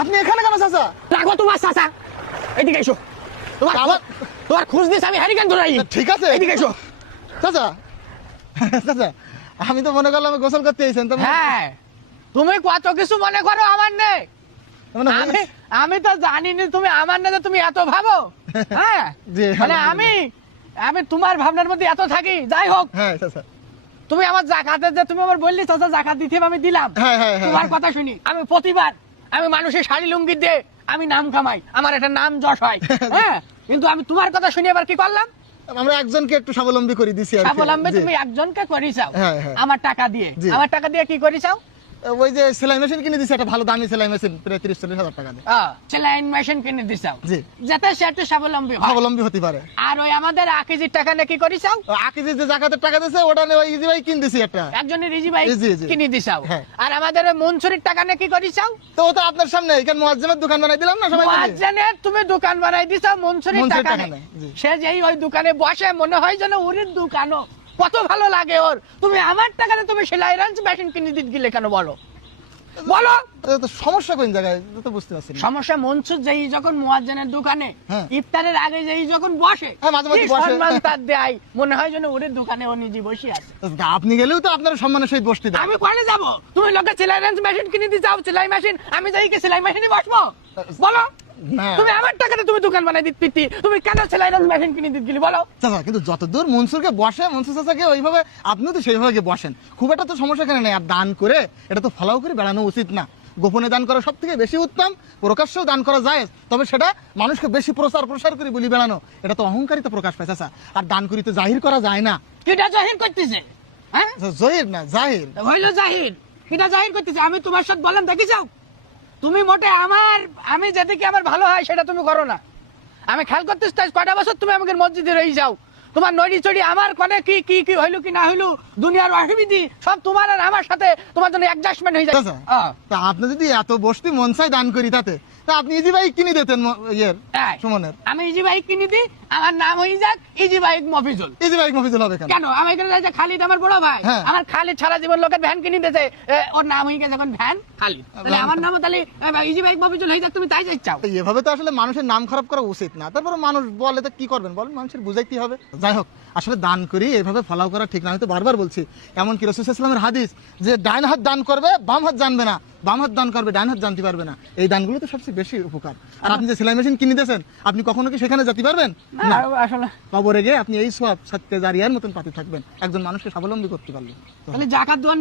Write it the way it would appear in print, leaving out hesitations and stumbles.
আপনি এখানে কেন চাচা? রাখো তোমার চাচা, এদিকে এসো। তোমার খোঁজ দিস আমি হ্যারিকেন ধরাই। ঠিক আছে, এদিকে এসো। চাচা চাচা আমি তো মনে করলাম গোসল করতে এসেছেন তো। হ্যাঁ, তুমি কত কিছু মনে করো আমার নেই। মানে আমি তো জানিনি তুমি আমার না, তুমি এত ভাবো। হ্যাঁ, জি, মানে আলহামদুলিল্লাহ। আমি তোমার ভাবনার মধ্যে এত থাকি। যাই হোক, হ্যাঁ চাচা। তুমি আমার জাকাতের যে তুমি আমার বললি চাচা জাকাত দিতে হবে, আমি দিলাম। হ্যাঁ, হ্যাঁ, হ্যাঁ। তোমার কথা শুনি আমি প্রতিবার আমি মানুষের শাড়ি লুঙ্গি দিয়ে আমি নাম কামাই, আমার একটা নাম যশ হয়। হ্যাঁ, কিন্তু আমি তোমার কথা শুনি এবার কি করলাম? আমরা একজনকে একটু স্বাবলম্বী করে দিছি আর কি। স্বাবলম্বী জি। তুমি একজনকে করিসাও হ্যাঁ, হ্যাঁ। আমার টাকা দিয়ে। জি। আমার টাকা দিয়ে কি করিসাও? ওই যে সেলাই মেশিন কিনে দিছি, একটা ভালো দামি সেলাই মেশিন, প্রায় 30-40 হাজার টাকা দিয়ে। সেলাইন মেশিন কিনে দিছাও, জি। যাতে সে একটু স্বাবলম্বী হয়। স্বাবলম্বী হতে পারে। আর ওই আমাদের আকিজির টাকা নিয়ে কি করিসাও? আকিজি যে জাকাতের টাকা দিয়েছে ওটা নিয়ে ওই ইজি ভাই কিনে দিছি একটা। একজনের রিজি ভাই জি, জি। কিনে দিছাও। হ্যাঁ। আর আমাদের ওই মনসুরির টাকা নিয়ে কি করিসাও? তো ও তো আপনার সামনে এখানে মুয়াজ্জমের দোকান বানাই দিলাম না সবাই মিলে। মুয়াজ্জিনের তুমি দোকান বানাই দিছাও মনসুরির মনসুরির টাকা টাকা নেই। নেই, জি। সে যেই ওই দোকানে বসে মনে হয় যেন ওর দোকানও কত ভালো লাগে ওর। তুমি আমার টাকাতে তুমি সেলাই রাঞ্চ মেশিন কিনে দিতে গেলে কেন বলো? বলো তো সমস্যা কোন জায়গায় এটা তো বুঝতে পারছি না। সমস্যা মনসুর যেই যখন মুয়াজ্জিনের দোকানে হ্যাঁ। ইফতারের আগে যেই যখন বসে, হ্যাঁ, মাঝে মাঝে কি বসে। সম্মান তার দেয়, মনে হয় যেন ওর দোকানে ও নিজে বসে আছে। তা আপনি গেলেও তো আপনার সম্মানের সহিত বসতে দেন। আমি কোয়ালে যাব? তুমি লোকে সেলাই রাঞ্চ মেশিন কিনে দিতে চাও, সেলাই মেশিন, আমি যাই কি সেলাই মেশিনে বসবো? বলো না তুমি আমার টাকাতে তুমি দোকান বানাই দিতে পিতি, তুমি কেন সেলাই রাঞ্চ মেশিন কিনে দিতে গেলি বলো? চাচা কিন্তু যতদূর মনসুরকে বসে মনসুর চাচাকে ওইভাবে আপনিও তো সেইভাবে গিয়ে বসেন, খুব একটা তো সমস্যা এখানে নেই। আর দান করে এটা তো ফলাও করে বেড়ানো উচিত না। গোপনে দান করা সব থেকে বেশি উত্তম, প্রকাশ্যেও দান করা যায়, তবে সেটা মানুষকে বেশি প্রসার করে বলি বেড়ানো, এটা তো অহংকারিতা প্রকাশ পায় চাচা। আর দান করি তো জাহির করা যায় না। কিটা জাহির করতেছে? হ্যাঁ, জহির না জাহির। হইলো জাহির। কিটা জাহির করতেছে? আমি তোমার সাথে বলেন দেখি যাও, তুমি মোটে আমি যেদিকে আমার ভালো হয় সেটা তুমি করো না। আমি খেয়াল করতেছি কয়টা বছর তুমি আমাকে মসজিদে রয়ে যাও, তোমার নড়ি চড়ি আমার কোনে কি কি কি হইলো কি না হইলো, দুনিয়ার অসুবিধি সব তোমার আর আমার সাথে তোমার জন্য অ্যাডজাস্টমেন্ট হয়ে যায়। চাচা, তা আপনি যদি এত বসতি মন চাই দান করি তাতে, তা আপনি ইজি বাইক কিনে দিতেন ইয়ের এই, সুমনের। আমি ইজি বাইক কিনে দিই, আমার নাম হয়ে যাক easy bike Mofizul. Easy bike Mofizul হবে কেন? কেন? আমার এখানে যে খালিদ আমার বড় ভাই, হ্যাঁ। আমার খালিদ সারা জীবন লোকের ভ্যান কিনে দিয়েছে, ওর নাম হয়ে গেছে এখন ভ্যান খালিদ, তাহলে আমার নামও তাহলে ইজি বাইক মফিজুল হয়ে যাক, তুমি তাই চাও? তো এভাবে তো আসলে মানুষের নাম খারাপ করা উচিত না। তারপরে মানুষ বলে তো কি করবেন বলেন, মানুষের বুঝাইতে হবে। যাই হোক, আসলে দান করি এভাবে ফলাও করা ঠিক না। আমি তো বারবার বলছি, এমনকি রাসূল সাল্লাল্লাহু আলাইহি ওয়াসাল্লামের হাদিস যে ডান হাত দান করবে বাম হাত জানবে না, বাম হাত দান করবে ডান হাত জানতে পারবে না। এই দানগুলো তো সবচেয়ে বেশি উপকার। আর আপনি যে সেলাই মেশিন কিনে দিয়েছেন, আপনি কখনো কি সেখানে যেতে পারবেন না? আসলে কবরে গিয়ে আপনি এই সওয়াব সত্যে জারিয়ার মতন পাতে থাকবেন, একজন মানুষকে স্বাবলম্বী করতে পারলেন। তাহলে জাকাত দেওয়ার